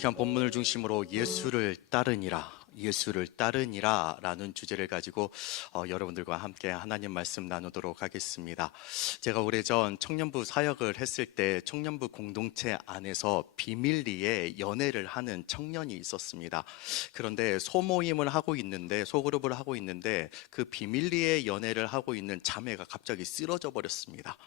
시간 본문을 중심으로 예수를 따르니라 라는 주제를 가지고 여러분들과 함께 하나님 말씀 나누도록 하겠습니다. 제가 오래전 청년부 사역을 했을 때 청년부 공동체 안에서 비밀리에 연애를 하는 청년이 있었습니다. 그런데 소모임을 하고 있는데, 소그룹을 하고 있는데 그 비밀리에 연애를 하고 있는 자매가 갑자기 쓰러져 버렸습니다.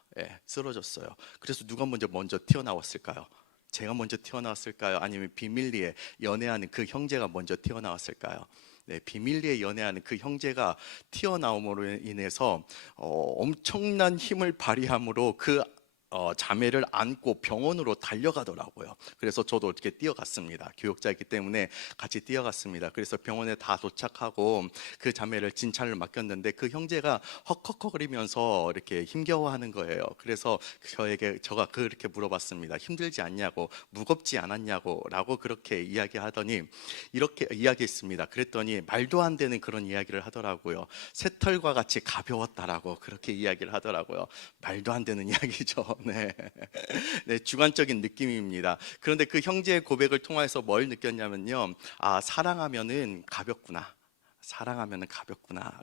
쓰러졌어요. 그래서 누가 먼저 튀어나왔을까요? 제가 먼저 튀어나왔을까요? 아니면 비밀리에 연애하는 그 형제가 먼저 튀어나왔을까요? 네, 비밀리에 연애하는 그 형제가 튀어나옴으로 인해서 엄청난 힘을 발휘함으로 그 자매를 안고 병원으로 달려가더라고요. 그래서 저도 어떻게 뛰어갔습니다. 교육자이기 때문에 같이 뛰어갔습니다. 그래서 병원에 다 도착하고 그 자매를 진찰을 맡겼는데 그 형제가 헉헉거리면서 이렇게 힘겨워하는 거예요. 그래서 제가 그렇게 물어봤습니다. 힘들지 않냐고, 무겁지 않았냐고 라고 그렇게 이야기하더니 이렇게 이야기했습니다. 그랬더니 말도 안 되는 그런 이야기를 하더라고요. 새털과 같이 가벼웠다라고 그렇게 이야기를 하더라고요. 말도 안 되는 이야기죠. 네, 주관적인 느낌입니다. 그런데 그 형제의 고백을 통해서 뭘 느꼈냐면요, 사랑하면은 가볍구나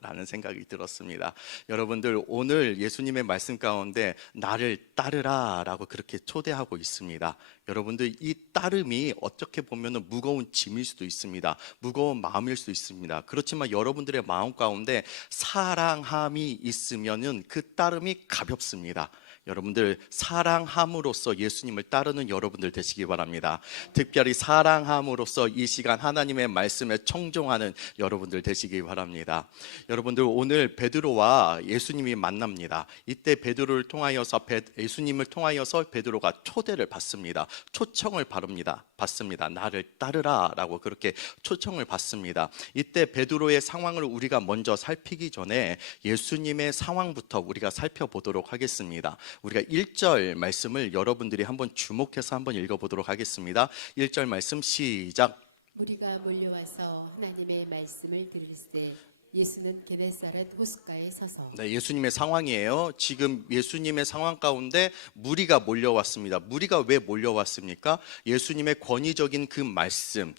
라는 생각이 들었습니다. 여러분들, 오늘 예수님의 말씀 가운데 나를 따르라 라고 그렇게 초대하고 있습니다. 여러분들, 이 따름이 어떻게 보면 무거운 짐일 수도 있습니다. 무거운 마음일 수도 있습니다. 그렇지만 여러분들의 마음 가운데 사랑함이 있으면 그 따름이 가볍습니다. 여러분들, 사랑함으로써 예수님을 따르는 여러분들 되시기 바랍니다. 특별히 사랑함으로써 이 시간 하나님의 말씀에 청종하는 여러분들 되시기 바랍니다. 여러분들, 오늘 베드로와 예수님이 만납니다. 이때 베드로를 통하여서 예수님을 통하여서 베드로가 초대를 받습니다. 초청을 받습니다. 나를 따르라 라고 그렇게 초청을 받습니다. 이때 베드로의 상황을 우리가 먼저 살피기 전에 예수님의 상황부터 우리가 살펴보도록 하겠습니다. 우리가 1절 말씀을 여러분들이 한번 주목해서 한번 읽어보도록 하겠습니다. 1절 말씀 시작. 무리가 몰려와서 하나님의 말씀을 들을새 예수는 게네사렛 호숫가에 서서. 네, 예수님의 상황이에요. 지금 예수님의 상황 가운데 무리가 몰려왔습니다. 무리가 왜 몰려왔습니까? 예수님의 권위적인 그 말씀,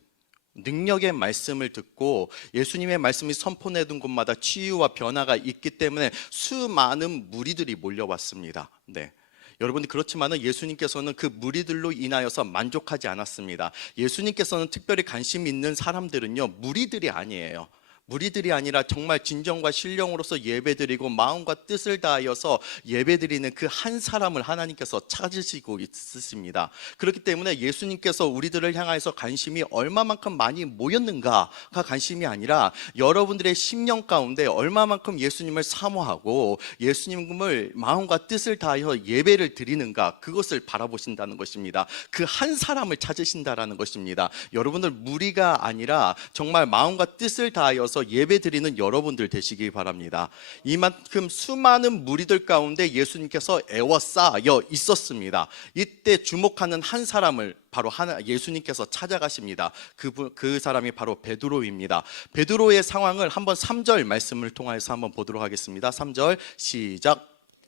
능력의 말씀을 듣고 예수님의 말씀이 선포되는 곳마다 치유와 변화가 있기 때문에 수많은 무리들이 몰려왔습니다. 네. 여러분, 그렇지만은 예수님께서는 그 무리들로 인하여서 만족하지 않았습니다. 예수님께서는 특별히 관심 있는 사람들은요, 무리들이 아니에요. 무리들이 아니라 정말 진정과 신령으로서 예배드리고 마음과 뜻을 다하여서 예배드리는 그 한 사람을 하나님께서 찾으시고 있으십니다. 그렇기 때문에 예수님께서 우리들을 향하여서 관심이 얼마만큼 많이 모였는가가 관심이 아니라 여러분들의 심령 가운데 얼마만큼 예수님을 사모하고 예수님을 마음과 뜻을 다하여 예배를 드리는가, 그것을 바라보신다는 것입니다. 그 한 사람을 찾으신다라는 것입니다. 여러분들, 무리가 아니라 정말 마음과 뜻을 다하여서 예배드리는 여러분들 되시기 바랍니다. 이만큼 수많은 무리들 가운데 예수님께서 에워싸여 있었습니다. 이때 주목하는 한 사람을 바로 예수님께서 찾아가십니다. 그 사람이 바로 베드로입니다. 베드로의 상황을 한번 3절 말씀을 통해서 한번 보도록 하겠습니다. 3절 시작.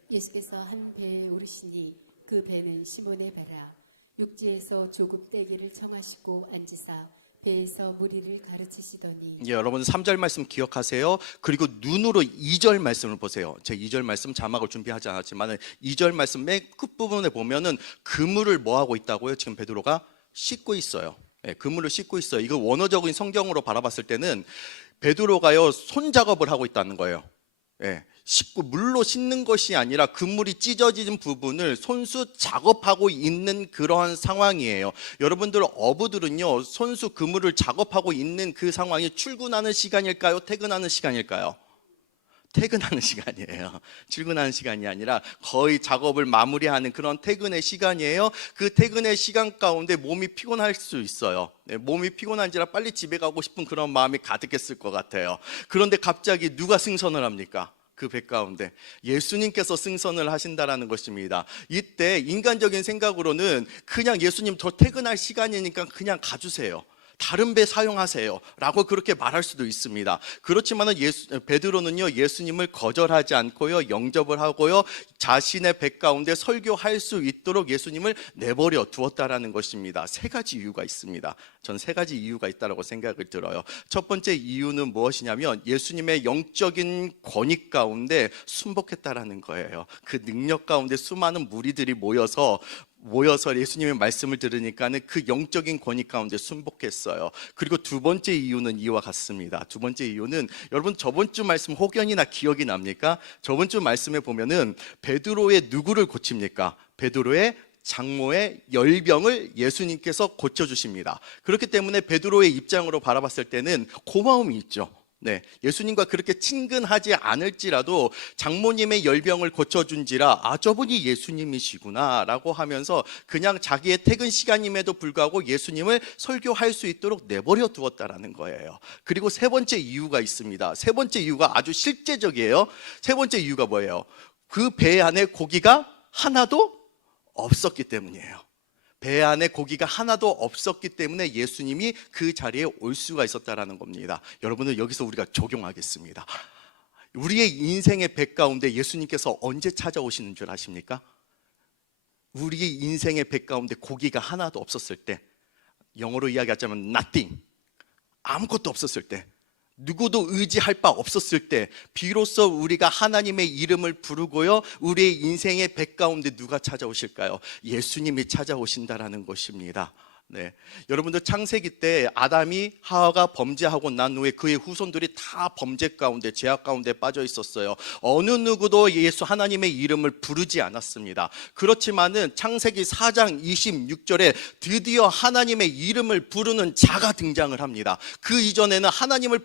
예수께서 한 배에 오르시니 그 배는 시몬의 배라. 육지에서 조금 떼기를 청하시고 앉으사 배에서 무리를 가르치시더니. 여러분, 3절 말씀 기억하세요. 그리고 눈으로 2절 말씀을 보세요. 제 2절 말씀 자막을 준비하지 않았지만 2절 말씀 맨 끝부분에 보면은 그물을 뭐 하고 있다고요? 지금 베드로가 씻고 있어요. 그물을 씻고 있어요. 이거 원어적인 성경으로 바라봤을 때는 베드로가요, 손작업을 하고 있다는 거예요. 물로 씻는 것이 아니라 그물이 찢어진 부분을 손수 작업하고 있는 그러한 상황이에요. 여러분들, 어부들은요, 손수 그물을 작업하고 있는 그 상황이 출근하는 시간일까요? 퇴근하는 시간일까요? 퇴근하는 시간이에요. 출근하는 시간이 아니라 거의 작업을 마무리하는 그런 퇴근의 시간이에요. 그 퇴근의 시간 가운데 몸이 피곤할 수 있어요. 몸이 피곤한지라 빨리 집에 가고 싶은 그런 마음이 가득했을 것 같아요. 그런데 갑자기 누가 승선을 합니까? 그 배 가운데 예수님께서 승선을 하신다라는 것입니다. 이때 인간적인 생각으로는 그냥 예수님 저 퇴근할 시간이니까 그냥 가주세요. 다른 배 사용하세요 라고 그렇게 말할 수도 있습니다. 그렇지만은 베드로는요, 예수님을 거절하지 않고요, 영접을 하고요, 자신의 배 가운데 설교할 수 있도록 예수님을 내버려 두었다라는 것입니다. 세 가지 이유가 있습니다. 전 세 가지 이유가 있다고 생각을 들어요. 첫 번째 이유는 무엇이냐면 예수님의 영적인 권위 가운데 순복했다라는 거예요. 그 능력 가운데 수많은 무리들이 모여서 예수님의 말씀을 들으니까는 그 영적인 권위 가운데 순복했어요. 그리고 두 번째 이유는 이와 같습니다. 두 번째 이유는, 여러분 저번 주 말씀 혹여나 기억이 납니까? 저번 주 말씀에 보면은 베드로의 누구를 고칩니까? 베드로의 장모의 열병을 예수님께서 고쳐주십니다. 그렇기 때문에 베드로의 입장으로 바라봤을 때는 고마움이 있죠. 네, 예수님과 그렇게 친근하지 않을지라도 장모님의 열병을 고쳐준지라 저분이 예수님이시구나 라고 하면서 그냥 자기의 퇴근 시간임에도 불구하고 예수님을 설교할 수 있도록 내버려 두었다라는 거예요. 그리고 세 번째 이유가 있습니다. 세 번째 이유가 아주 실제적이에요. 세 번째 이유가 뭐예요? 그 배 안에 고기가 하나도 없었기 때문이에요. 배 안에 고기가 하나도 없었기 때문에 예수님이 그 자리에 올 수가 있었다라는 겁니다. 여러분들, 여기서 우리가 적용하겠습니다. 우리의 인생의 배 가운데 예수님께서 언제 찾아오시는 줄 아십니까? 우리의 인생의 배 가운데 고기가 하나도 없었을 때, 영어로 이야기하자면 nothing, 아무것도 없었을 때, 누구도 의지할 바 없었을 때, 비로소 우리가 하나님의 이름을 부르고요, 우리의 인생의 배 가운데 누가 찾아오실까요? 예수님이 찾아오신다라는 것입니다. 네, 여러분들 창세기 때 아담이 하와가 범죄하고 난 후에 그의 후손들이 다 범죄 가운데, 죄악 가운데 빠져 있었어요. 어느 누구도 예수 하나님의 이름을 부르지 않았습니다. 그렇지만은 창세기 4장 26절에 드디어 하나님의 이름을 부르는 자가 등장을 합니다. 그 이전에는 하나님을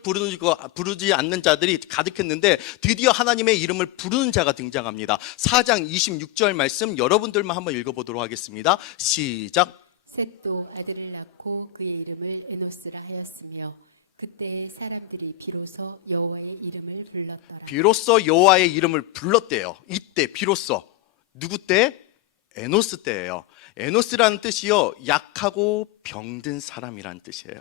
부르지 않는 자들이 가득했는데 드디어 하나님의 이름을 부르는 자가 등장합니다. 4장 26절 말씀 여러분들만 한번 읽어보도록 하겠습니다. 시작. 셋도 아들을 낳고 그의 이름을 에노스라 하였으며 그때 사람들이 비로소 여호와의 이름을 불렀더라. 비로소 여호와의 이름을 불렀대요. 이때 비로소. 누구 때? 에노스 때예요. 에노스라는 뜻이요, 약하고 병든 사람이라는 뜻이에요.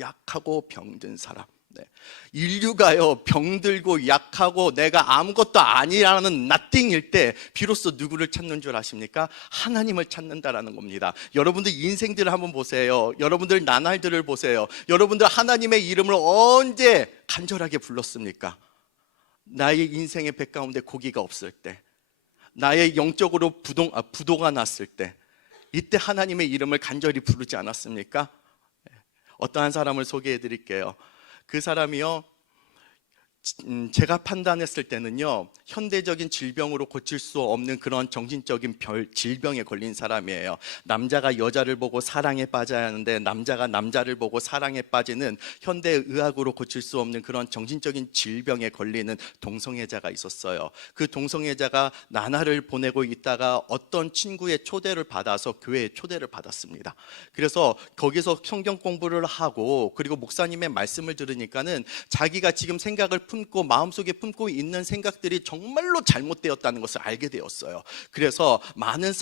약하고 병든 사람. 네. 인류가요, 병들고 약하고 내가 아무것도 아니라는 nothing일 때 비로소 누구를 찾는 줄 아십니까? 하나님을 찾는다라는 겁니다. 여러분들 인생들을 한번 보세요. 여러분들 나날들을 보세요. 여러분들 하나님의 이름을 언제 간절하게 불렀습니까? 나의 인생의 배 가운데 고기가 없을 때, 나의 영적으로 부도가 났을 때, 이때 하나님의 이름을 간절히 부르지 않았습니까? 어떠한 사람을 소개해 드릴게요. 그 사람이요, 제가 판단했을 때는요, 현대적인 질병으로 고칠 수 없는 그런 정신적인 질병에 걸린 사람이에요. 남자가 여자를 보고 사랑에 빠져야 하는데 남자가 남자를 보고 사랑에 빠지는 현대의학으로 고칠 수 없는 그런 정신적인 질병에 걸리는 동성애자가 있었어요. 그 동성애자가 나날을 보내고 있다가 어떤 친구의 초대를 받아서 교회에 초대를 받았습니다. 그래서 거기서 성경 공부를 하고, 그리고 목사님의 말씀을 들으니까는 자기가 지금 생각을 품고 마음속에 품고 있는 생각들이 정말로 잘못되었다는 것을 알게 되었어요. 그래서 많은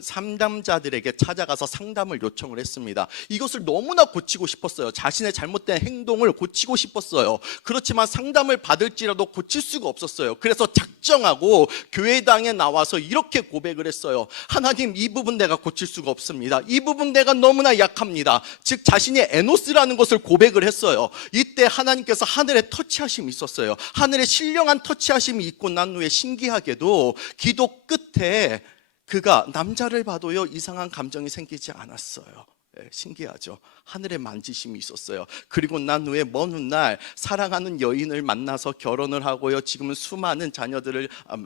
상담자들에게 찾아가서 상담을 요청을 했습니다. 이것을 너무나 고치고 싶었어요. 자신의 잘못된 행동을 고치고 싶었어요. 그렇지만 상담을 받을지라도 고칠 수가 없었어요. 그래서 작정하고 교회당에 나와서 이렇게 고백을 했어요. 하나님, 이 부분 내가 고칠 수가 없습니다. 이 부분 내가 너무나 약합니다. 즉 자신이 에노스라는 것을 고백을 했어요. 이때 하나님께서 하늘에 터치하심이 있었어요. 하늘에 신령한 터치하심이 있고 난 후에 신기하게도 기도 끝에 그가 남자를 봐도요, 이상한 감정이 생기지 않았어요. 신기하죠. 하늘에 만지심이 있었어요. 그리고 난 후에 먼 훗날 사랑하는 여인을 만나서 결혼을 하고요, 지금은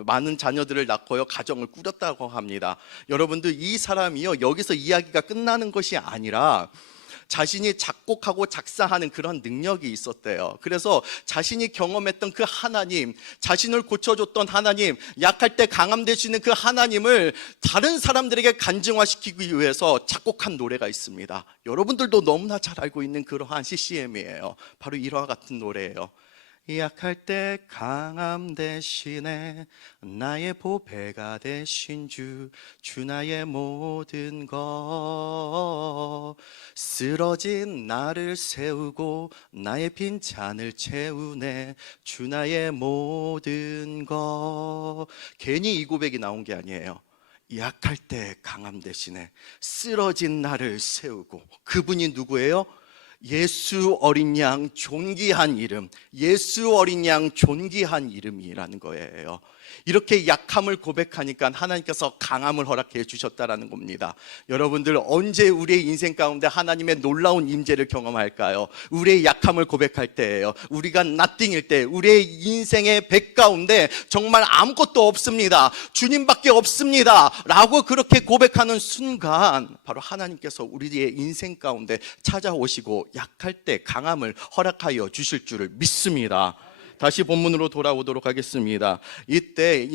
많은 자녀들을 낳고요, 가정을 꾸렸다고 합니다. 여러분들, 이 사람이요, 여기서 이야기가 끝나는 것이 아니라 자신이 작곡하고 작사하는 그런 능력이 있었대요. 그래서 자신이 경험했던 그 하나님, 자신을 고쳐줬던 하나님, 약할 때 강함 되시는 그 하나님을 다른 사람들에게 간증화시키기 위해서 작곡한 노래가 있습니다. 여러분들도 너무나 잘 알고 있는 그러한 CCM이에요. 바로 이와 같은 노래예요. 약할 때 강함 대신에 나의 보배가 되신 주 나의 모든 것. 쓰러진 나를 세우고 나의 빈잔을 채우네 주 나의 모든 것. 괜히 이 고백이 나온 게 아니에요. 약할 때 강함 대신에 쓰러진 나를 세우고. 그분이 누구예요? 예수 어린 양 존귀한 이름, 예수 어린 양 존귀한 이름이라는 거예요. 이렇게 약함을 고백하니까 하나님께서 강함을 허락해 주셨다라는 겁니다. 여러분들 언제 우리의 인생 가운데 하나님의 놀라운 임재를 경험할까요? 우리의 약함을 고백할 때예요. 우리가 nothing일 때, 우리의 인생의 백 가운데 정말 아무것도 없습니다, 주님밖에 없습니다 라고 그렇게 고백하는 순간 바로 하나님께서 우리의 인생 가운데 찾아오시고 약할 때 강함을 허락하여 주실 줄을 믿습니다. 다시 본문으로 돌아오도록 하겠습니다. 이때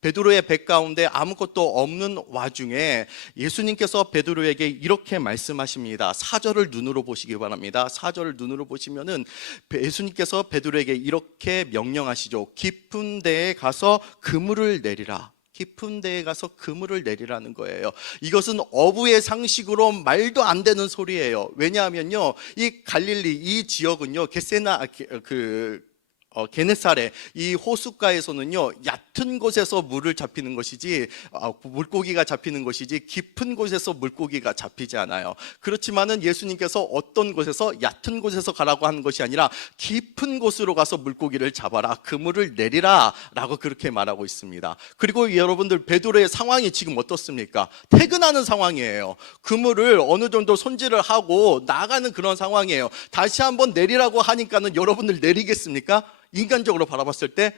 베드로의 배 가운데 아무것도 없는 와중에 예수님께서 베드로에게 이렇게 말씀하십니다. 4절을 눈으로 보시기 바랍니다. 4절을 눈으로 보시면은 예수님께서 베드로에게 이렇게 명령하시죠. 깊은 데에 가서 그물을 내리라. 깊은 데에 가서 그물을 내리라는 거예요. 이것은 어부의 상식으로 말도 안 되는 소리예요. 왜냐하면요, 이 갈릴리 이 지역은요, 게네사렛 이 호숫가에서는요 얕은 곳에서 물을 잡히는 것이지 물고기가 잡히는 것이지 깊은 곳에서 물고기가 잡히지 않아요. 그렇지만은 예수님께서 어떤 곳에서 얕은 곳에서 가라고 하는 것이 아니라 깊은 곳으로 가서 물고기를 잡아라, 그물을 내리라 라고 그렇게 말하고 있습니다. 그리고 여러분들 베드로의 상황이 지금 어떻습니까? 퇴근하는 상황이에요. 그물을 어느 정도 손질을 하고 나가는 그런 상황이에요. 다시 한번 내리라고 하니까는 여러분들 내리겠습니까? 인간적으로 바라봤을 때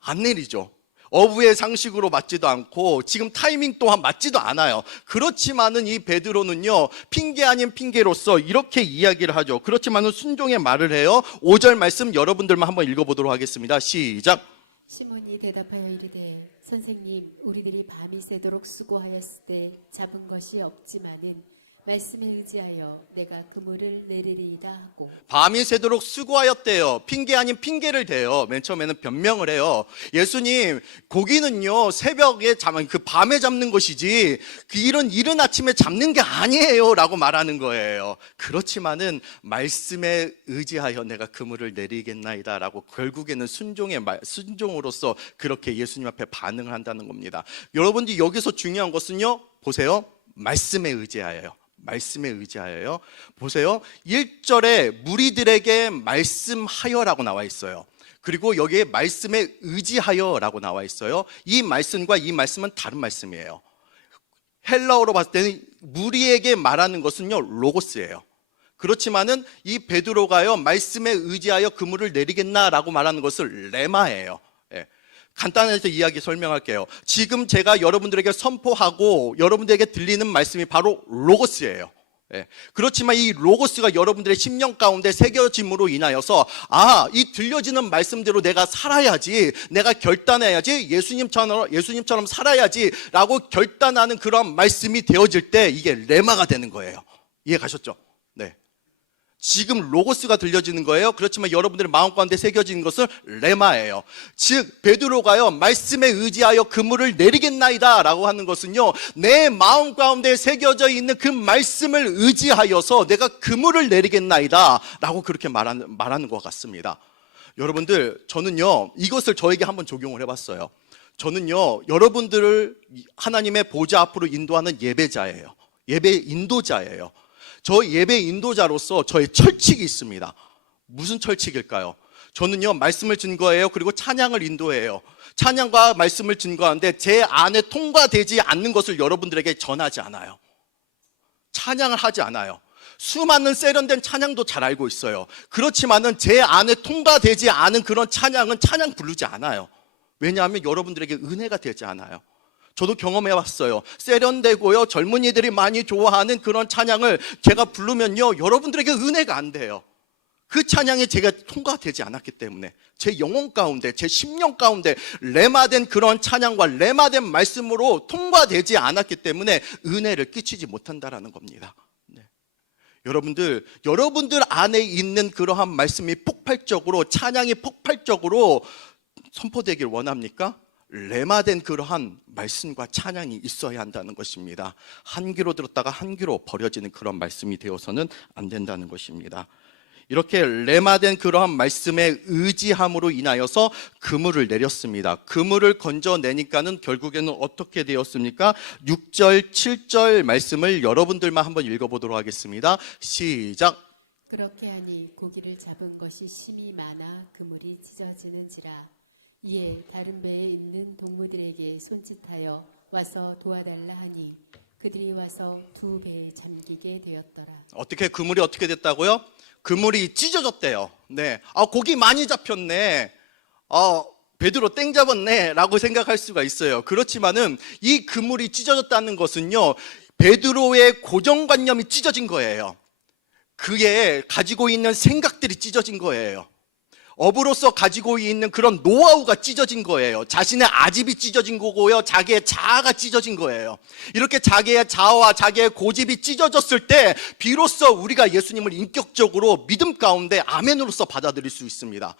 안 내리죠. 어부의 상식으로 맞지도 않고 지금 타이밍 또한 맞지도 않아요. 그렇지만은 이 베드로는요 핑계 아닌 핑계로서 이렇게 이야기를 하죠. 그렇지만은 순종의 말을 해요. 5절 말씀 여러분들만 한번 읽어보도록 하겠습니다. 시작. 시몬이 대답하여 이르되 선생님, 우리들이 밤이 새도록 수고하였을 때 잡은 것이 없지만은 말씀에 의지하여 내가 그물을 내리리이다 하고. 밤이 새도록 수고하였대요. 핑계 아닌 핑계를 대요. 맨 처음에는 변명을 해요. 예수님, 고기는요 새벽에 밤에 잡는 것이지 이른 아침에 잡는 게 아니에요 라고 말하는 거예요. 그렇지만은 말씀에 의지하여 내가 그물을 내리겠나이다 라고 결국에는 순종으로서 그렇게 예수님 앞에 반응을 한다는 겁니다. 여러분들이 여기서 중요한 것은요, 보세요, 말씀에 의지하여요. 말씀에 의지하여요. 보세요, 1절에 무리들에게 말씀하여라고 나와 있어요. 그리고 여기에 말씀에 의지하여라고 나와 있어요. 이 말씀과 이 말씀은 다른 말씀이에요. 헬라어로 봤을 때는 무리에게 말하는 것은요 로고스예요. 그렇지만은 이 베드로가요 말씀에 의지하여 그물을 내리겠나라고 말하는 것을 레마예요. 간단하게 이야기 설명할게요. 지금 제가 여러분들에게 선포하고 여러분들에게 들리는 말씀이 바로 로고스예요. 그렇지만 이 로고스가 여러분들의 심령 가운데 새겨짐으로 인하여서 이 들려지는 말씀대로 내가 살아야지, 내가 결단해야지, 예수님처럼 살아야지 라고 결단하는 그런 말씀이 되어질 때 이게 레마가 되는 거예요. 이해 가셨죠? 네. 지금 로고스가 들려지는 거예요. 그렇지만 여러분들의 마음 가운데 새겨지는 것은 레마예요. 즉 베드로가요 말씀에 의지하여 그물을 내리겠나이다 라고 하는 것은요, 내 마음 가운데 새겨져 있는 그 말씀을 의지하여서 내가 그물을 내리겠나이다 라고 그렇게 말하는 것 같습니다. 여러분들, 저는요 이것을 저에게 한번 적용을 해봤어요. 저는요 여러분들을 하나님의 보좌 앞으로 인도하는 예배자예요. 예배 인도자예요. 저 예배 인도자로서 저의 철칙이 있습니다. 무슨 철칙일까요? 저는요 말씀을 증거해요. 그리고 찬양을 인도해요. 찬양과 말씀을 증거하는데 제 안에 통과되지 않는 것을 여러분들에게 전하지 않아요. 찬양을 하지 않아요. 수많은 세련된 찬양도 잘 알고 있어요. 그렇지만은 제 안에 통과되지 않은 그런 찬양은 찬양 부르지 않아요. 왜냐하면 여러분들에게 은혜가 되지 않아요. 저도 경험해봤어요. 세련되고요 젊은이들이 많이 좋아하는 그런 찬양을 제가 부르면요 여러분들에게 은혜가 안 돼요. 그 찬양이 제가 통과되지 않았기 때문에, 제 영혼 가운데, 제 심령 가운데 레마된 그런 찬양과 레마된 말씀으로 통과되지 않았기 때문에 은혜를 끼치지 못한다라는 겁니다. 네. 여러분들 안에 있는 그러한 말씀이 폭발적으로, 찬양이 폭발적으로 선포되길 원합니까? 레마된 그러한 말씀과 찬양이 있어야 한다는 것입니다. 한 귀로 들었다가 한 귀로 버려지는 그런 말씀이 되어서는 안 된다는 것입니다. 이렇게 레마된 그러한 말씀에 의지함으로 인하여서 그물을 내렸습니다. 그물을 건져내니까는 결국에는 어떻게 되었습니까? 6절, 7절 말씀을 여러분들만 한번 읽어보도록 하겠습니다. 시작. 그렇게 하니 고기를 잡은 것이 심히 많아 그물이 찢어지는지라. 이에 다른 배에 있는 동무들에게 손짓하여 와서 도와달라 하니 그들이 와서 두 배에 잠기게 되었더라. 그물이 어떻게 됐다고요? 그물이 찢어졌대요. 네. 고기 많이 잡혔네. 베드로 땡 잡았네. 라고 생각할 수가 있어요. 그렇지만은 이 그물이 찢어졌다는 것은요, 베드로의 고정관념이 찢어진 거예요. 그의 가지고 있는 생각들이 찢어진 거예요. 업으로서 가지고 있는 그런 노하우가 찢어진 거예요. 자신의 아집이 찢어진 거고요. 자기의 자아가 찢어진 거예요. 이렇게 자기의 자아와 자기의 고집이 찢어졌을 때 비로소 우리가 예수님을 인격적으로 믿음 가운데 아멘으로서 받아들일 수 있습니다.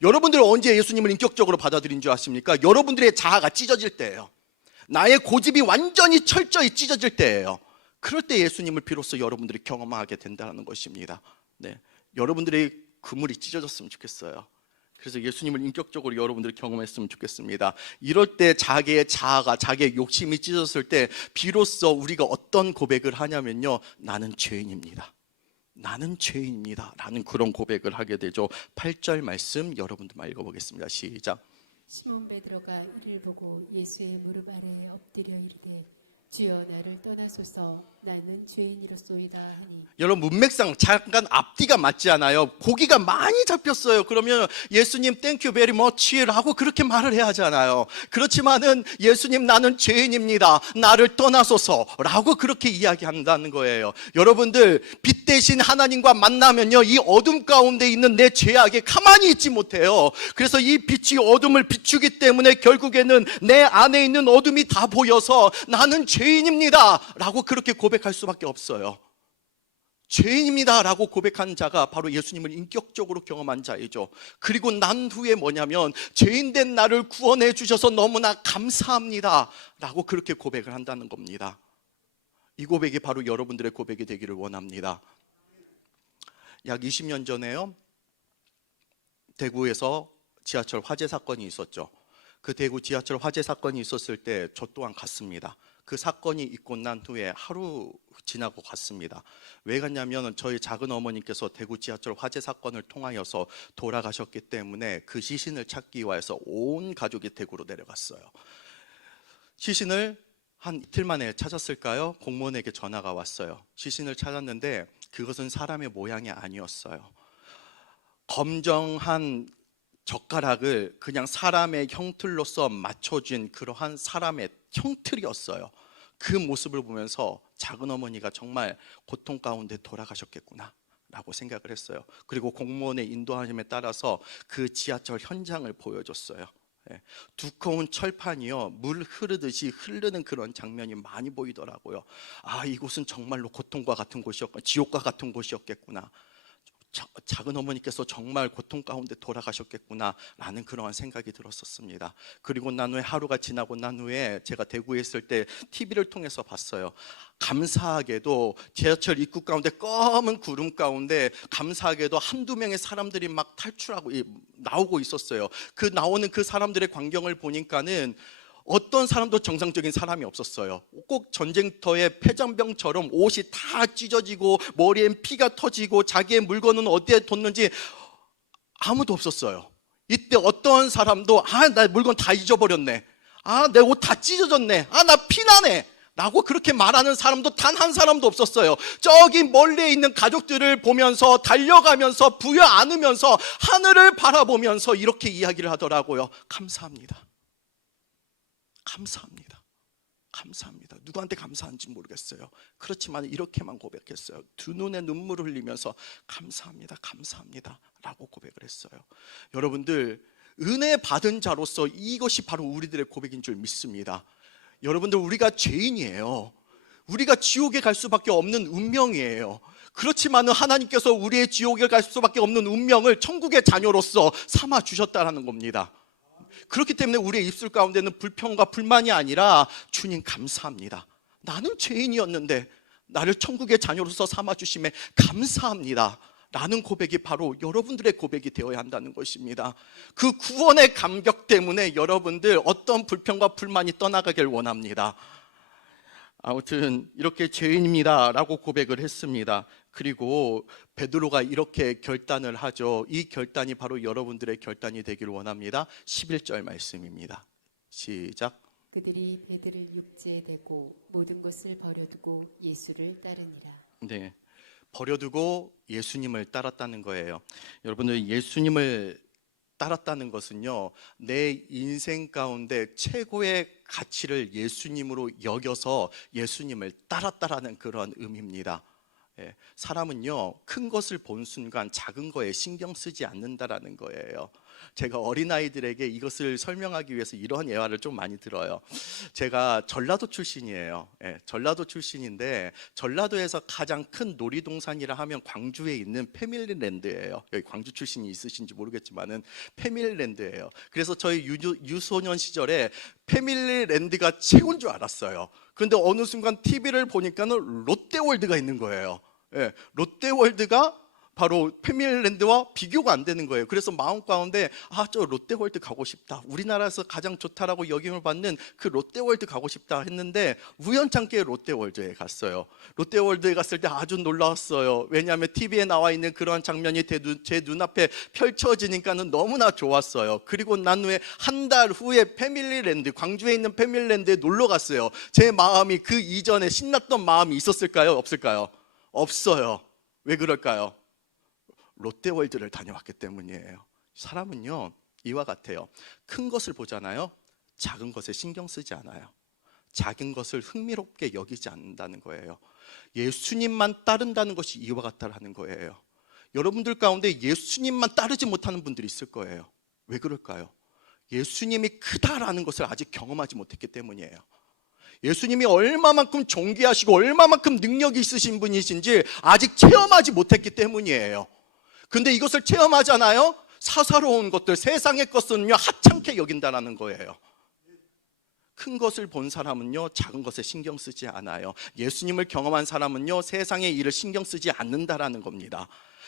여러분들은 언제 예수님을 인격적으로 받아들인 줄 아십니까? 여러분들의 자아가 찢어질 때예요. 나의 고집이 완전히 철저히 찢어질 때예요. 그럴 때 예수님을 비로소 여러분들이 경험하게 된다는 것입니다. 네. 여러분들의 그물이 찢어졌으면 좋겠어요. 그래서 예수님을 인격적으로 여러분들이 경험했으면 좋겠습니다. 이럴 때 자기의 자아가, 자기의 욕심이 찢어졌을 때 비로소 우리가 어떤 고백을 하냐면요, 나는 죄인입니다. 나는 죄인입니다 라는 그런 고백을 하게 되죠. 8절 말씀 여러분들만 읽어보겠습니다. 시작. 시몬 베드로가 이를 보고 예수의 무릎 아래에 엎드려 이르되 주여 나를 떠나소서 나는 죄인이로소이다 하니. 여러분 문맥상 잠깐 앞뒤가 맞지 않아요? 고기가 많이 잡혔어요. 그러면 예수님 땡큐 베리 머치라고 그렇게 말을 해야 하잖아요. 그렇지만은 예수님 나는 죄인입니다. 나를 떠나소서라고 그렇게 이야기한다는 거예요. 여러분들 빛 대신 하나님과 만나면요, 이 어둠 가운데 있는 내 죄악에 가만히 있지 못해요. 그래서 이 빛이 어둠을 비추기 때문에 결국에는 내 안에 있는 어둠이 다 보여서 나는 죄인입니다 라고 그렇게 고백할 수밖에 없어요. 죄인입니다 라고 고백한 자가 바로 예수님을 인격적으로 경험한 자이죠. 그리고 난 후에 뭐냐면 죄인된 나를 구원해 주셔서 너무나 감사합니다 라고 그렇게 고백을 한다는 겁니다. 이 고백이 바로 여러분들의 고백이 되기를 원합니다. 약 20년 전에요, 대구에서 지하철 화재 사건이 있었죠. 그 대구 지하철 화재 사건이 있었을 때 저 또한 갔습니다. 그 사건이 있고 난 후에 하루 지나고 갔습니다. 왜 갔냐면 저희 작은 어머니께서 대구 지하철 화재 사건을 통하여서 돌아가셨기 때문에 그 시신을 찾기 위해서 온 가족이 대구로 내려갔어요. 시신을 한 이틀 만에 찾았을까요? 공무원에게 전화가 왔어요. 시신을 찾았는데 그것은 사람의 모양이 아니었어요. 검정한 젓가락을 그냥 사람의 형틀로서 맞춰준 그러한 사람의 형틀이었어요. 그 모습을 보면서 작은 어머니가 정말 고통 가운데 돌아가셨겠구나 라고 생각을 했어요. 그리고 공무원의 인도하심에 따라서 그 지하철 현장을 보여줬어요. 두꺼운 철판이요, 물 흐르듯이 흐르는 그런 장면이 많이 보이더라고요. 이곳은 정말로 고통과 같은 곳이었구나, 지옥과 같은 곳이었겠구나, 작은 어머니께서 정말 고통 가운데 돌아가셨겠구나 라는 그러한 생각이 들었었습니다. 그리고 난 후에 하루가 지나고 난 후에 제가 대구에 있을 때 TV를 통해서 봤어요. 감사하게도 지하철 입구 가운데 검은 구름 가운데 감사하게도 한두 명의 사람들이 막 탈출하고 나오고 있었어요. 그 나오는 그 사람들의 광경을 보니까는 어떤 사람도 정상적인 사람이 없었어요. 꼭 전쟁터의 폐잔병처럼 옷이 다 찢어지고 머리엔 피가 터지고 자기의 물건은 어디에 뒀는지 아무도 없었어요. 이때 어떤 사람도 나 물건 다 잊어버렸네, 내 옷 다 찢어졌네, 나 피나네 라고 그렇게 말하는 사람도 단 한 사람도 없었어요. 저기 멀리에 있는 가족들을 보면서 달려가면서 부여 안으면서 하늘을 바라보면서 이렇게 이야기를 하더라고요. 감사합니다. 감사합니다. 감사합니다. 누구한테 감사한지 모르겠어요. 그렇지만 이렇게만 고백했어요. 두 눈에 눈물을 흘리면서 감사합니다, 감사합니다 라고 고백을 했어요. 여러분들, 은혜 받은 자로서 이것이 바로 우리들의 고백인 줄 믿습니다. 여러분들, 우리가 죄인이에요. 우리가 지옥에 갈 수밖에 없는 운명이에요. 그렇지만은 하나님께서 우리의 지옥에 갈 수밖에 없는 운명을 천국의 자녀로서 삼아 주셨다는 겁니다. 그렇기 때문에 우리의 입술 가운데는 불평과 불만이 아니라 주님 감사합니다. 나는 죄인이었는데 나를 천국의 자녀로서 삼아 주심에 감사합니다 라는 고백이 바로 여러분들의 고백이 되어야 한다는 것입니다. 그 구원의 감격 때문에 여러분들 어떤 불평과 불만이 떠나가길 원합니다. 아무튼 이렇게 죄인입니다 라고 고백을 했습니다. 그리고 베드로가 이렇게 결단을 하죠. 이 결단이 바로 여러분들의 결단이 되길 원합니다. 11절 말씀입니다. 시작. 그들이 베드를 육지에 대고 모든 것을 버려두고 예수를 따르니라. 네, 버려두고 예수님을 따랐다는 거예요. 여러분들, 예수님을 따랐다는 것은요, 내 인생 가운데 최고의 가치를 예수님으로 여겨서 예수님을 따랐다라는 그런 의미입니다. 예, 사람은요, 큰 것을 본 순간 작은 거에 신경 쓰지 않는다라는 거예요. 제가 어린아이들에게 이것을 설명하기 위해서 이런 예화를 좀 많이 들어요. 제가 전라도 출신이에요. 예, 전라도 출신인데 전라도에서 가장 큰 놀이동산이라 하면 광주에 있는 패밀리랜드예요. 여기 광주 출신이 있으신지 모르겠지만은 패밀리랜드예요. 그래서 저희 유소년 시절에 패밀리랜드가 최고인 줄 알았어요. 그런데 어느 순간 TV를 보니까는 롯데월드가 있는 거예요. 예, 롯데월드가 바로 패밀리랜드와 비교가 안 되는 거예요. 그래서 마음 가운데 저 롯데월드 가고 싶다, 우리나라에서 가장 좋다라고 여김을 받는 그 롯데월드 가고 싶다 했는데 우연찮게 롯데월드에 갔어요. 롯데월드에 갔을 때 아주 놀라웠어요. 왜냐하면 TV에 나와 있는 그런 장면이 제 눈앞에 펼쳐지니까는 너무나 좋았어요. 그리고 난 후에 한 달 후에 패밀리랜드, 광주에 있는 패밀리랜드에 놀러 갔어요. 제 마음이 그 이전에 신났던 마음이 있었을까요? 없을까요? 없어요. 왜 그럴까요? 롯데월드를 다녀왔기 때문이에요. 사람은요, 이와 같아요. 큰 것을 보잖아요. 작은 것에 신경 쓰지 않아요. 작은 것을 흥미롭게 여기지 않는다는 거예요. 예수님만 따른다는 것이 이와 같다라는 거예요. 여러분들 가운데 예수님만 따르지 못하는 분들이 있을 거예요. 왜 그럴까요? 예수님이 크다라는 것을 아직 경험하지 못했기 때문이에요. 예수님이 얼마만큼 존귀하시고 얼마만큼 능력이 있으신 분이신지 아직 체험하지 못했기 때문이에요. 근데 이것을 체험하잖아요. 사사로운 것들, 세상의 것은요, 하찮게 여긴다라는 거예요. 큰 것을 본 사람은요, 작은 것에 신경 쓰지 않아요. 예수님을 경험한 사람은요, 세상의 일을 신경 쓰지 않는다라는 겁니다.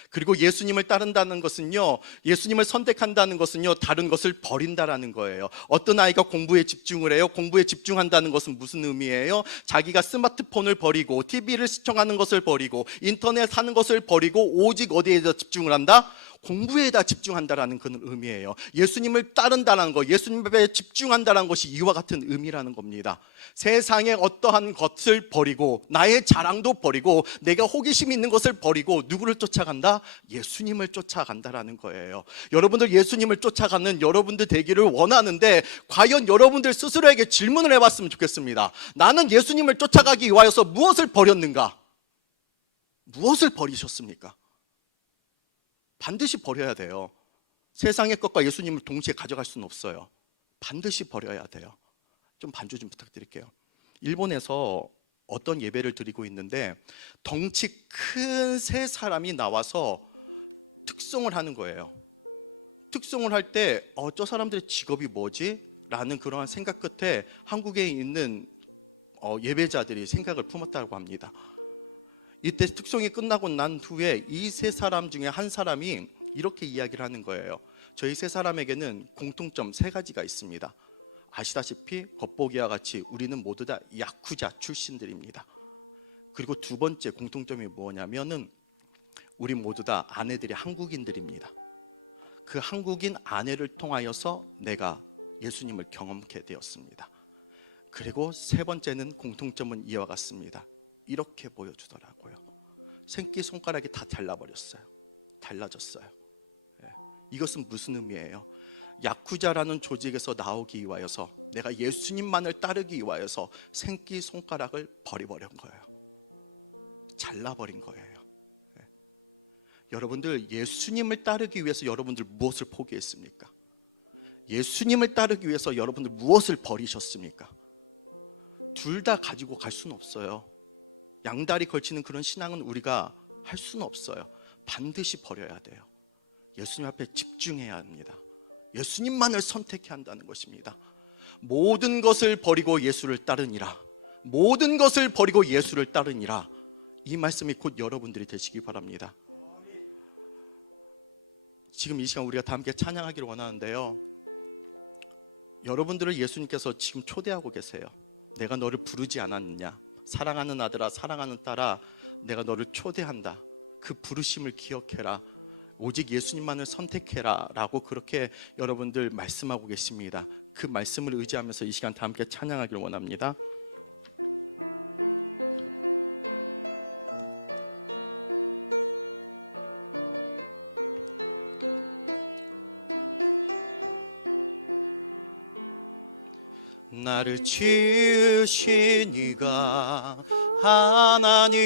그리고 예수님을 따른다는 것은요, 예수님을 선택한다는 것은요, 다른 것을 버린다라는 거예요. 어떤 아이가 공부에 집중을 해요? 공부에 집중한다는 것은 무슨 의미예요? 자기가 스마트폰을 버리고 TV를 시청하는 것을 버리고 인터넷 하는 것을 버리고 오직 어디에다 집중을 한다? 공부에다 집중한다라는 그런 의미예요. 예수님을 따른다는 것, 예수님에 집중한다는 것이 이와 같은 의미라는 겁니다. 세상의 어떠한 것을 버리고 나의 자랑도 버리고 내가 호기심 있는 것을 버리고 누구를 쫓아간다? 예수님을 쫓아간다라는 거예요. 여러분들, 예수님을 쫓아가는 여러분들 되기를 원하는데 과연 여러분들 스스로에게 질문을 해봤으면 좋겠습니다. 나는 예수님을 쫓아가기 위하여서 무엇을 버렸는가? 무엇을 버리셨습니까? 반드시 버려야 돼요. 세상의 것과 예수님을 동시에 가져갈 수는 없어요. 반드시 버려야 돼요. 좀 반주 좀 부탁드릴게요. 일본에서 어떤 예배를 드리고 있는데 덩치 큰 세 사람이 나와서 특송을 하는 거예요. 특송을 할 때 저 사람들의 직업이 뭐지? 라는 그러한 생각 끝에 한국에 있는 예배자들이 생각을 품었다고 합니다. 이때 특송이 끝나고 난 후에 이 세 사람 중에 한 사람이 이렇게 이야기를 하는 거예요. 저희 세 사람에게는 공통점 3가지가 있습니다. 아시다시피 겉보기와 같이 우리는 모두 다 야쿠자 출신들입니다. 그리고 두 번째 공통점이 뭐냐면은 우리 모두 다 아내들이 한국인들입니다. 그 한국인 아내를 통하여서 내가 예수님을 경험하게 되었습니다. 그리고 세 번째는 공통점은 이와 같습니다. 이렇게 보여주더라고요. 새끼손가락이 다 달라버렸어요. 달라졌어요. 이것은 무슨 의미예요? 야쿠자라는 조직에서 나오기 위하여서 내가 예수님만을 따르기 위하여서 새끼손가락을 버려버린 거예요. 잘라버린 거예요. 여러분들, 예수님을 따르기 위해서 여러분들 무엇을 포기했습니까? 예수님을 따르기 위해서 여러분들 무엇을 버리셨습니까? 둘 다 가지고 갈 수는 없어요. 양다리 걸치는 그런 신앙은 우리가 할 수는 없어요. 반드시 버려야 돼요. 예수님 앞에 집중해야 합니다. 예수님만을 선택해야 한다는 것입니다. 모든 것을 버리고 예수를 따르니라. 모든 것을 버리고 예수를 따르니라. 이 말씀이 곧 여러분들이 되시기 바랍니다. 지금 이 시간 우리가 다 함께 찬양하기를 원하는데요, 여러분들을 예수님께서 지금 초대하고 계세요. 내가 너를 부르지 않았느냐, 사랑하는 아들아, 사랑하는 딸아, 내가 너를 초대한다. 그 부르심을 기억해라. 오직 예수님만을 선택해라 라고 그렇게 여러분들 말씀하고 계십니다. 그 말씀을 의지하면서 이 시간 다 함께 찬양하기를 원합니다. 나를 지으신 이가 하나님,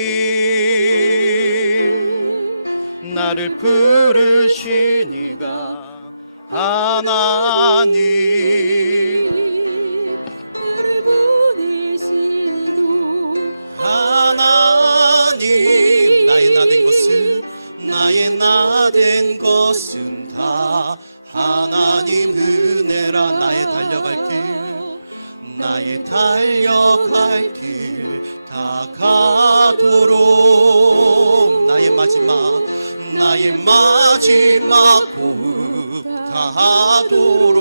나를 부르신 이가 하나님, 나를 보내시고 하나님. 나의 나된 것은, 나의 나된 것은 다 하나님 은혜라. 나의 달려갈 길, 나의 달려갈 길 다가도록, 나의 마지막 호흡 다하도록,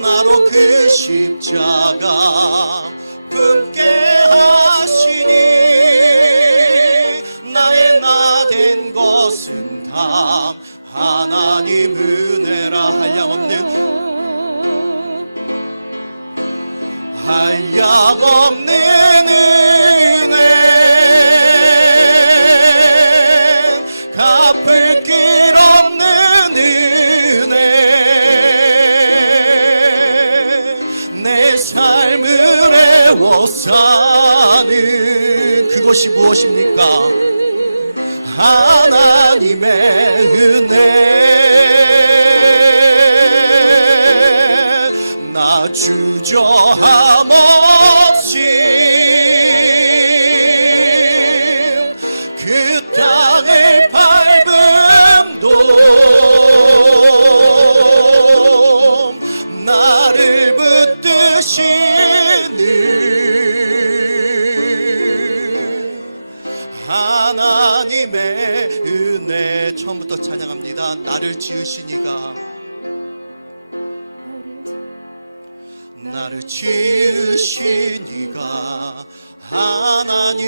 나로 그 십자가 품게 하시니, 나의 나된 것은 다 하나님 은혜라. 한량없는 은혜, 갚을 길 없는 은혜, 내 삶을 애워사는 그것이 무엇입니까? 하나님의 은혜. 나 주저함 없이 그 땅을 밟음도 나를 붙드시는 하나님의 은혜. 처음부터 찬양합니다. 나를 지으신 이가, 나를 지으신 이가 하나님,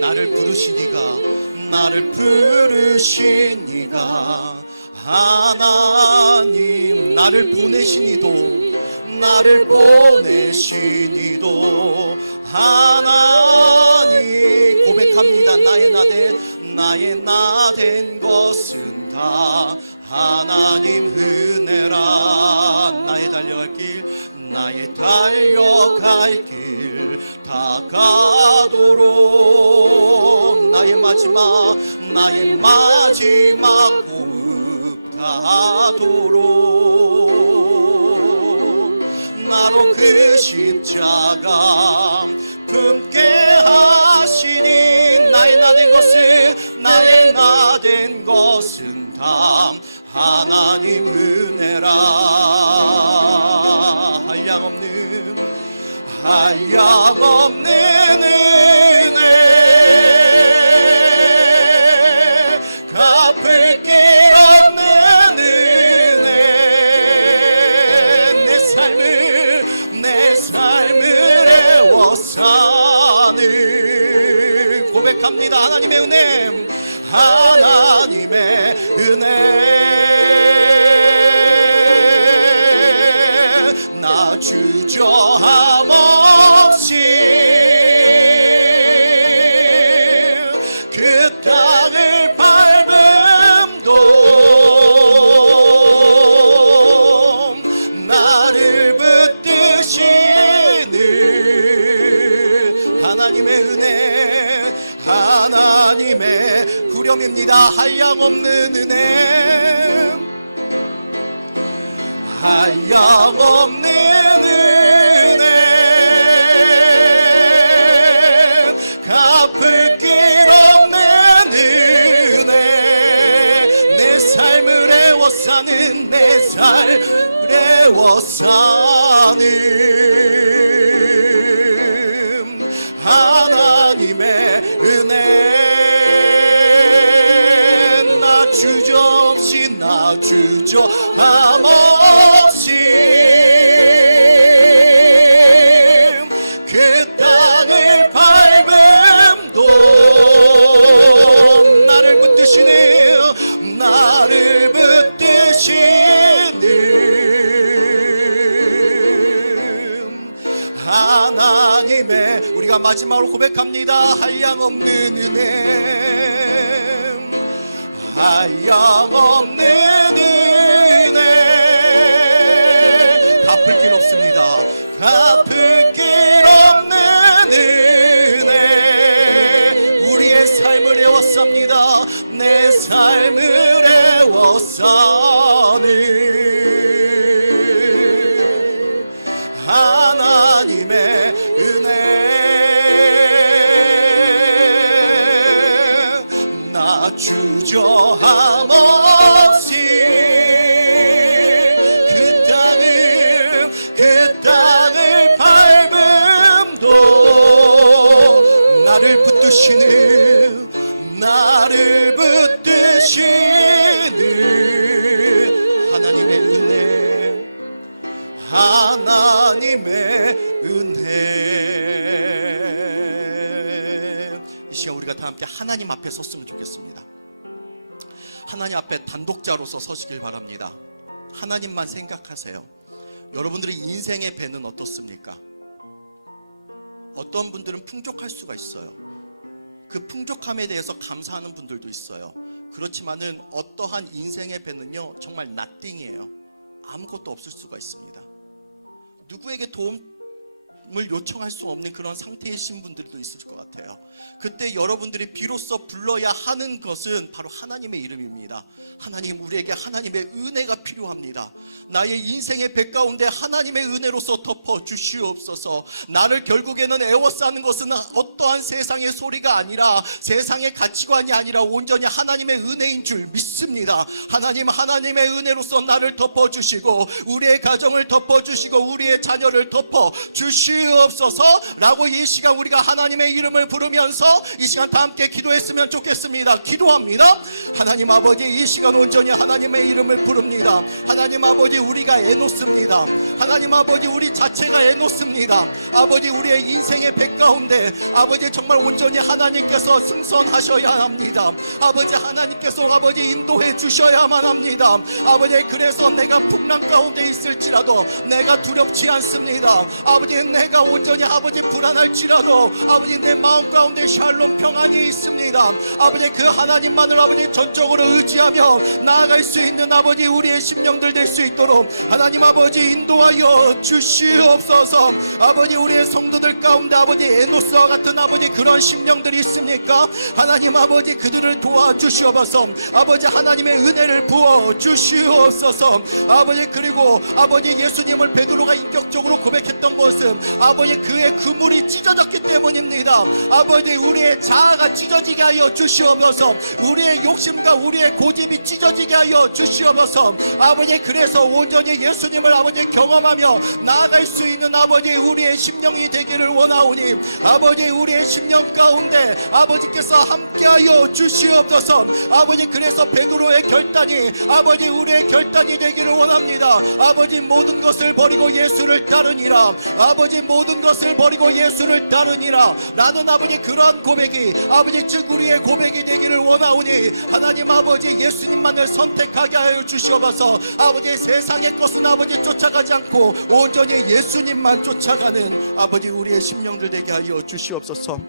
나를 부르신 이가, 나를 부르신 이가 하나님, 나를 보내신 이도, 나를 보내신 이도 하나님. 고백합니다. 나의 나된 것은 다 하나님 은혜라. 나의 달려갈 길, 나의 달려갈 길 다가도록, 나의 마지막 호흡 다하도록, 나로 그 십자가 품게 하시니, 나의 나된 것은 다 하나님 은혜라. 한량없는 은혜, 갚을 길 없는 은혜, 내 삶을 애워사는 고백합니다. 하나님의 은혜, 하나님의 은혜. 나 주저함 없이 그 땅을 밟음도 나를 붙드시는 하나님의 은혜, 하나님의 구렴입니다. 한량없는 은혜, 한량없는 은혜, 사는 내 삶의 사는 하나님의 은혜 나 주저없이 나 주저함 없이 그 땅을 밟음도 나를 붙드시는 하나님의 우리가 마지막으로 고백합니다. 한량없는 은혜 한량없는 은혜 갚을 길 없습니다. 갚을 길 없는 은혜 우리의 삶을 애워쌉니다. 내 삶을 애워싸는 하나님의 은혜 나 주저함 없이 그 땅을 밟음도 나를 붙드시는 하나님의 은혜 하나님의 은혜 이 시간 우리가 다 함께 하나님 앞에 섰으면 좋겠습니다. 하나님 앞에 단독자로서 서시길 바랍니다. 하나님만 생각하세요. 여러분들의 인생의 배는 어떻습니까? 어떤 분들은 풍족할 수가 있어요. 그 풍족함에 대해서 감사하는 분들도 있어요. 그렇지만은 어떠한 인생의 배는요 정말 nothing이에요. 아무것도 없을 수가 있습니다. 누구에게 도움을 요청할 수 없는 그런 상태이신 분들도 있을 것 같아요. 그때 여러분들이 비로소 불러야 하는 것은 바로 하나님의 이름입니다. 하나님, 우리에게 하나님의 은혜가 필요합니다. 나의 인생의 배 가운데 하나님의 은혜로서 덮어주시옵소서. 나를 결국에는 애워싸는 것은 어떠한 세상의 소리가 아니라 세상의 가치관이 아니라 온전히 하나님의 은혜인 줄 믿습니다. 하나님, 하나님의 은혜로서 나를 덮어주시고 우리의 가정을 덮어주시고 우리의 자녀를 덮어주시옵소서 라고 이 시간 우리가 하나님의 이름을 부르면서 이 시간 다 함께 기도했으면 좋겠습니다. 기도합니다. 하나님 아버지, 이 시간 온전히 하나님의 이름을 부릅니다. 하나님 아버지, 우리가 애놓습니다. 하나님 아버지, 우리 자체가 애놓습니다. 아버지, 우리의 인생의 배 가운데 아버지 정말 온전히 하나님께서 승선하셔야 합니다. 아버지, 하나님께서 아버지 인도해 주셔야만 합니다. 아버지, 그래서 내가 풍랑 가운데 있을지라도 내가 두렵지 않습니다. 아버지, 내가 온전히 아버지 불안할지라도 아버지 내 마음 가운데 샬롬 평안이 있습니다. 아버지, 그 하나님만을 아버지 전적으로 의지하며 나아갈 수 있는 아버지 우리의 심령들 될 수 있도록 하나님 아버지 인도하여 주시옵소서. 아버지, 우리의 성도들 가운데 아버지 에노스와 같은 아버지 그런 심령들이 있습니까? 하나님 아버지, 그들을 도와주시옵소서. 아버지, 하나님의 은혜를 부어 주시옵소서. 아버지, 그리고 아버지 예수님을 베드로가 인격적으로 고백했던 것은 아버지 그의 그물이 찢어졌기 때문입니다. 아버지, 우리의 자아가 찢어지게 하여 주시옵소서. 우리의 욕심과 우리의 고집이 찢어지게 하여 주시옵소서. 아버지, 그래서 온전히 예수님을 아버지 경험하며 나아갈 수 있는 아버지 우리의 심령이 되기를 원하오니 아버지, 우리의 심령 가운데 아버지께서 함께하여 주시옵소서. 아버지, 그래서 베드로의 결단이 아버지 우리의 결단이 되기를 원합니다. 아버지, 모든 것을 버리고 예수를 따르니라. 아버지, 모든 것을 버리고 예수를 따르니라 라는 아버지 그러한 고백이 아버지 즉 우리의 고백이 되기를 원하오니 하나님 아버지, 예수님만을 선택하게 하여 주시옵소서. 아버지, 세상의 것은 아버지 쫓아가지 않고 온전히 예수님만 쫓아가는 아버지 우리의 심령들 되게 하여 주시옵소서.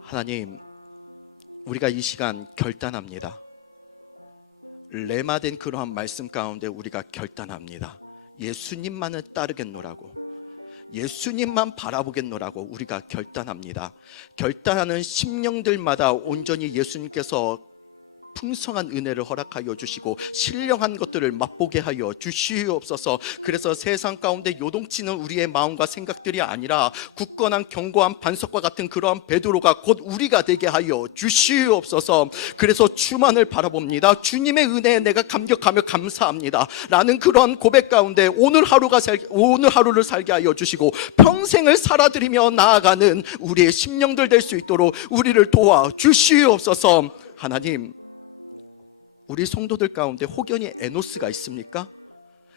하나님, 우리가 이 시간 결단합니다. 레마된 그러한 말씀 가운데 우리가 결단합니다. 예수님만을 따르겠노라고, 예수님만 바라보겠노라고 우리가 결단합니다. 결단하는 심령들마다 온전히 예수님께서 풍성한 은혜를 허락하여 주시고 신령한 것들을 맛보게 하여 주시옵소서. 그래서 세상 가운데 요동치는 우리의 마음과 생각들이 아니라 굳건한 견고한 반석과 같은 그러한 베드로가 곧 우리가 되게 하여 주시옵소서. 그래서 주만을 바라봅니다. 주님의 은혜에 내가 감격하며 감사합니다 라는 그러한 고백 가운데 오늘 하루를 살게 하여 주시고 평생을 살아드리며 나아가는 우리의 심령들 될 수 있도록 우리를 도와 주시옵소서. 하나님, 우리 성도들 가운데 혹여니 에노스가 있습니까?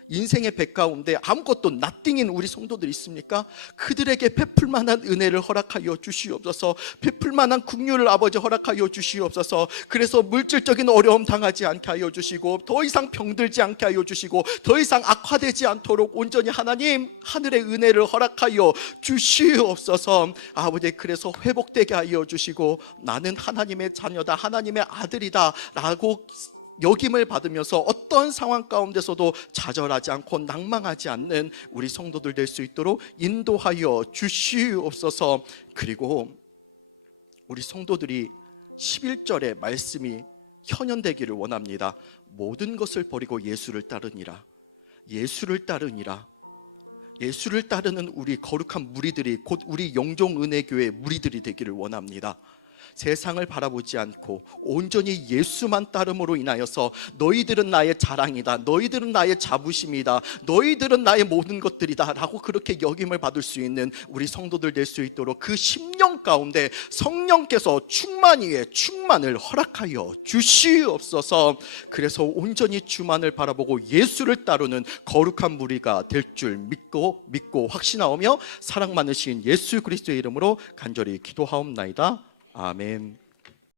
인생의 배 가운데 아무것도 나띵인 우리 성도들 있습니까? 그들에게 베풀 만한 은혜를 허락하여 주시옵소서. 베풀 만한 긍휼을 아버지 허락하여 주시옵소서. 그래서 물질적인 어려움 당하지 않게 하여 주시고 더 이상 병들지 않게 하여 주시고 더 이상 악화되지 않도록 온전히 하나님 하늘의 은혜를 허락하여 주시옵소서. 아버지, 그래서 회복되게 하여 주시고 나는 하나님의 자녀다, 하나님의 아들이다 라고 여김을 받으면서 어떤 상황 가운데서도 좌절하지 않고 낭망하지 않는 우리 성도들 될 수 있도록 인도하여 주시옵소서. 그리고 우리 성도들이 11절의 말씀이 현현되기를 원합니다. 모든 것을 버리고 예수를 따르니라. 예수를 따르니라. 예수를 따르는 우리 거룩한 무리들이 곧 우리 영종은혜교회 무리들이 되기를 원합니다. 세상을 바라보지 않고 온전히 예수만 따름으로 인하여서 너희들은 나의 자랑이다, 너희들은 나의 자부심이다, 너희들은 나의 모든 것들이다 라고 그렇게 여김을 받을 수 있는 우리 성도들 될 수 있도록 그 심령 가운데 성령께서 충만 위에 충만을 허락하여 주시옵소서. 그래서 온전히 주만을 바라보고 예수를 따르는 거룩한 무리가 될 줄 믿고 확신하오며 사랑 많으신 예수 그리스도의 이름으로 간절히 기도하옵나이다. 아멘.